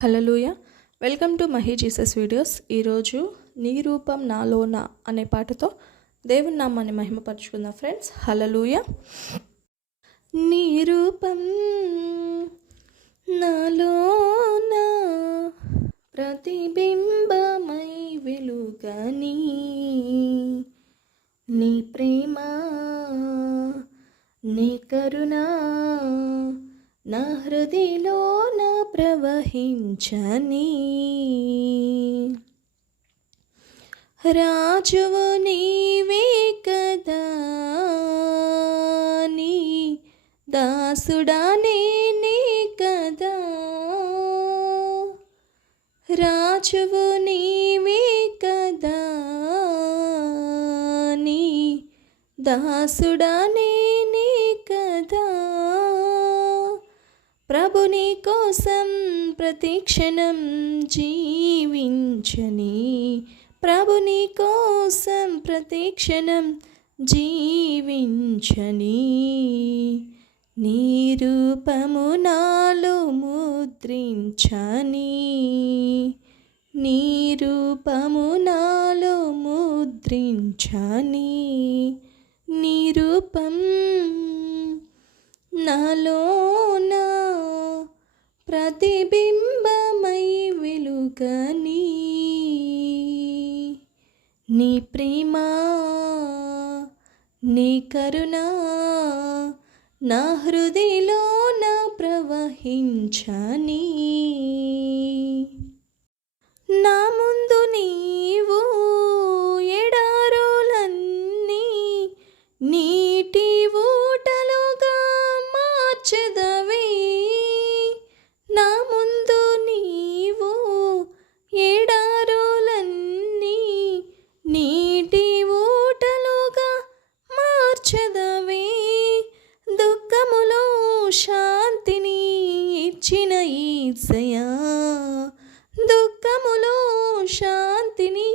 Hallelujah. Welcome to Mahi Jesus videos. ఈరోజు నీ రూపం నాలోన అనే పాటతో దేవుని నామాన్ని మహిమపరుచుకుందాం ఫ్రెండ్స్. హల్లెలూయా. నీ రూపం నాలోన ప్రతిబింబమై వెలుగని, నీ ప్రేమ నీ కరుణ నా హృదయలోన ప్రవహించని, రాజువు నీవే కదా, నీ దాసుడా నేనే కదా, రాజువు నీవే కదా, నీ దాసుడా నేనే కదా, ప్రభుని కోసం ప్రతిక్షణం జీవించని, ప్రభుని కోసం ప్రతిక్షణం జీవించని, నీ రూపము నాలో ముద్రించని, నీ రూపము నాలో ముద్రించని, నీ రూపం నాలోన ప్రతిబింబమై వెలుగని, నీ ప్రేమ నీ కరుణ నా హృదయలోన ప్రవహించని, నా ముందు నీవు ఎడారులన్నీ నీటి ఊటలుగా మార్చెదవే, నా ముందు నీవు ఎడారులన్నీ నీటి ఊటలుగా మార్చెదవే, దుఃఖములో శాంతిని ఇచ్చిన యేసయ్యా, దుఃఖములో శాంతిని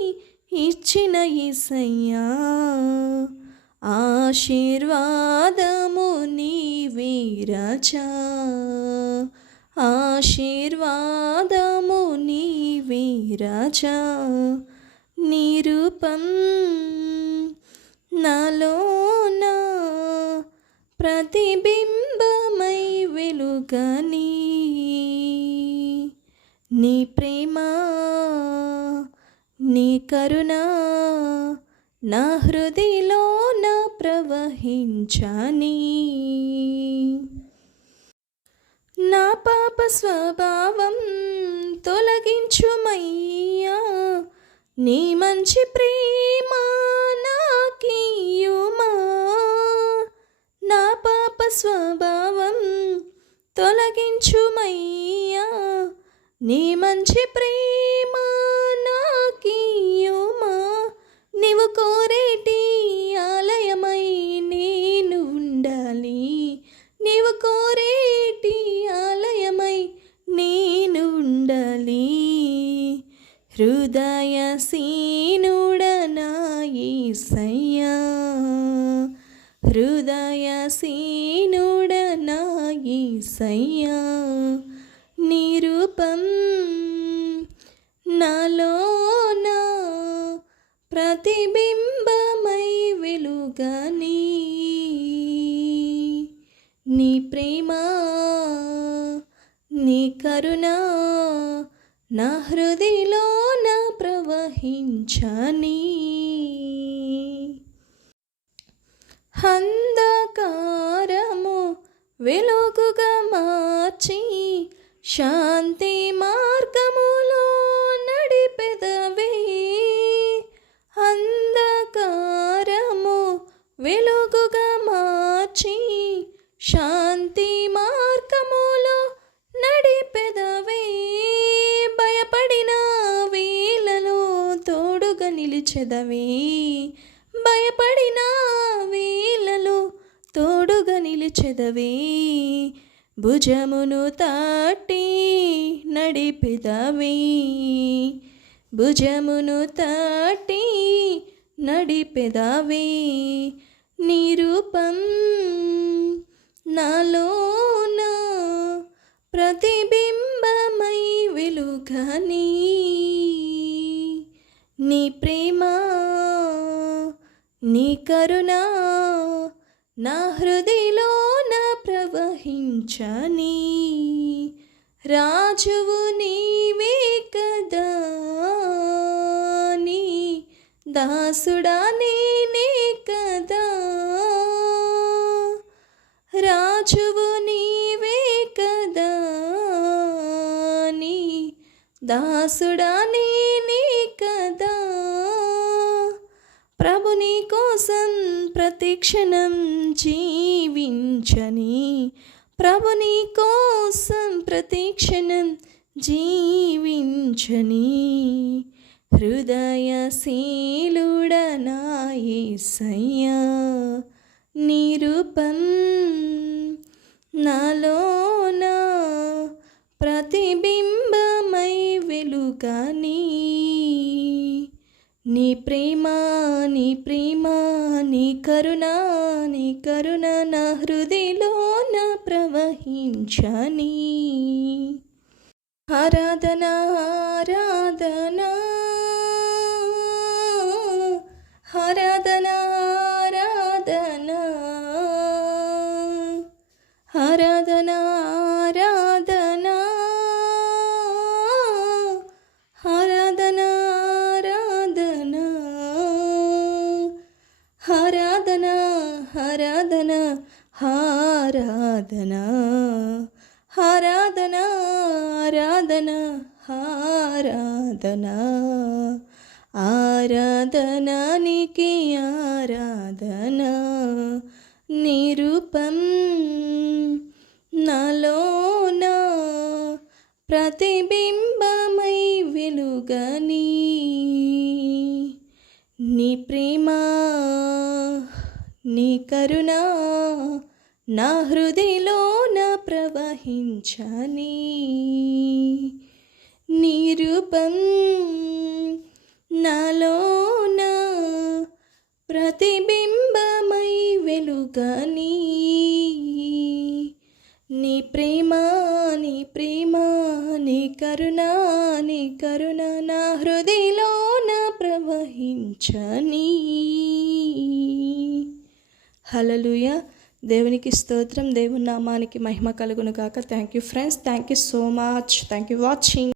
ఇచ్చిన యేసయ్యా, ఆశీర్వాదము నీవే రాజా, ఆశీర్వాదము నీవే రాజా, నీ రూపం నాలోన ప్రతిబింబమై వెలుగని, నీ ప్రేమ నీ కరుణ నా హృదయలోన ప్రవహించని, నా పాప స్వభావం తొలగించుమయ్యా, నీ మంచి ప్రేమ నాకియ్యుమా, నా పాప స్వభావం తొలగించుమయ్యా, నీ మంచి ప్రేమ నాకియ్యుమా, నీవు కోరేటి ఆలయమై నేను ఉండాలి, నీవు కోరేటి ఆలయమై నేను ఉండాలి, హృదయసీనుడనా యేసయ్యా, హృదయసీనుడనా యేసయ్యా, నీ రూపం నాలోన ప్రతిబింబమై వెలుగని, నీ ప్రేమ నీ కరుణ నా హృదయలోన ప్రవహించని, అంధకారము వెలుగుగా మార్చి శాంతి మార్గములో నడిపెదవే, అంధకారము వెలుగుగా మార్చి శాంతి మార్గములో నడిపెదవే, భయపడిన వేళలో తోడుగా నిలిచెదవే, భయపడిన వేళలో తోడుగా నిలిచెదవే, భుజమును తట్టి నడిపెదవే, భుజమును తట్టి నడిపెదవే, నీ రూపం నాలోన ప్రతిబింబమై వెలుగని, వెలుగని నీ ప్రేమ నీ కరుణ నా హృదయలోన ప్రవహించని రాజువు నీవే కదా నీ దాసుడా నేనే కదా రాజువు నీవే కదా నీ దాసుడా నేనే కదా ప్రభుని కోసం ప్రతిక్షణం జీవించని ప్రభుని కోసం ప్రతిక్షణం జీవించని హృదయశీలుడనా యేసయ్యా నీ రూపం నాలోన ప్రతిబింబమై వెలుగని నీ ప్రేమ నీ ప్రేమ నీ కరుణ నా హృదయలోన ప్రవహించని ఆరాధన ఆరాధన ఆరాధన ఆరాధన ఆరాధన ఆరాధన ఆరాధన ఆరాధన ఆరాధన ఆరాధన ఆరాధన ఆరాధన ఆరాధన నీకే ఆరాధన నీ రూపం నాలోన ప్రతిబింబమై వెలుగని నీ ప్రేమ నీ కరుణ నా హృదయలోన ప్రవహించని నీ రూపం నాలోన ప్రతిబింబమై వెలుగని నీ ప్రేమ నీ ప్రేమ నీ కరుణ నా హృదయలోన ప్రవహించని హల్లెలూయా. దేవునికి స్తోత్రం. దేవుని నామానికి మహిమ కలుగును గాక. Thank you friends. Thank you so much. Thank you watching.